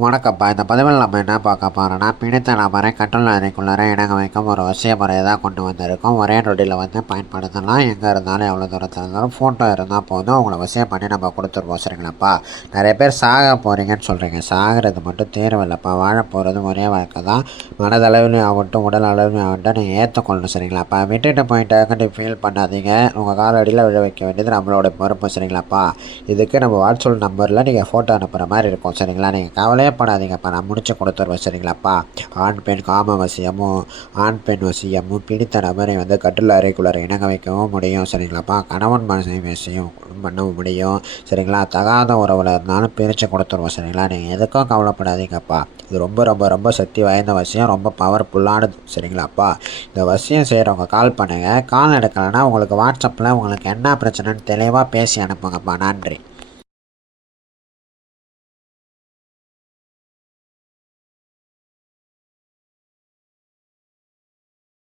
வணக்கம்ப்பா. இந்த பதிவில் நம்ம என்ன பார்க்க போறோம்னா, பிடித்த நபரை கட்டுள்ள அறைக்குள்ளார இணங்க வைக்கும் ஒரு வசிய முறையை தான் கொண்டு வந்திருக்கோம். ஒரே நொடியில் பயன்படுத்தலாம். எங்கே இருந்தாலும் எவ்வளோ தூரத்தில் இருந்தாலும் ஃபோட்டோ இருந்தால் போதும், அவங்கள வசியம் பண்ணி நம்ம கொடுத்துருவோம். சரிங்களாப்பா? நிறைய பேர் சாக போகிறீங்கன்னு சொல்கிறீங்க. சாகிறது மட்டும் தேர்வு இல்லைப்பா. வாழ போகிறது ஒரே வாழ்க்கை தான். மனதளவிலையும் ஆகட்டும், உடல் அளவிலையும் ஆகட்டும், நீங்கள் ஏற்றுக்கொள்ளணும். சரிங்களாப்பா? விட்டுட்டு போயிட்டாங்கன்னு ஃபீல் பண்ணாதீங்க. உங்கள் காலடியில் விழ வைக்க வேண்டியது நம்மளோட பொறுப்பு. சரிங்களாப்பா? இதுக்கு நம்ம வாட்ஸ்அப் நம்பரில் நீங்கள் ஃபோட்டோ அனுப்புகிற மாதிரி இருக்கும். சரிங்களா? நீங்கள் கவலையே படாதீங்கப்பா, நான் முடிச்சு கொடுத்துருவேன். சரிங்களாப்பா? ஆண் பெண் காம வசியமும் ஆண் பெண் வசியமும் பிடித்த நபரை கட்டில் அறைக்குள்ளார இணங்க வைக்கவும் முடியும். சரிங்களாப்பா? கணவன் மனசை வசியம் பண்ணவும் முடியும். சரிங்களா? தகாத உறவில் இருந்தாலும் பிரித்து கொடுத்துருவோம். சரிங்களா? நீங்கள் எதுக்கும் கவலைப்படாதீங்கப்பா. இது ரொம்ப ரொம்ப ரொம்ப சக்தி வாய்ந்த வசியம், ரொம்ப பவர்ஃபுல்லானது. சரிங்களாப்பா? இந்த வசியம் செய்கிறவங்க கால் பண்ணுங்கள். கால் எடுக்கலைன்னா உங்களுக்கு வாட்ஸ்அப்பில் உங்களுக்கு என்ன பிரச்சனைன்னு தெளிவாக பேசி அனுப்புங்கப்பா. நன்றி.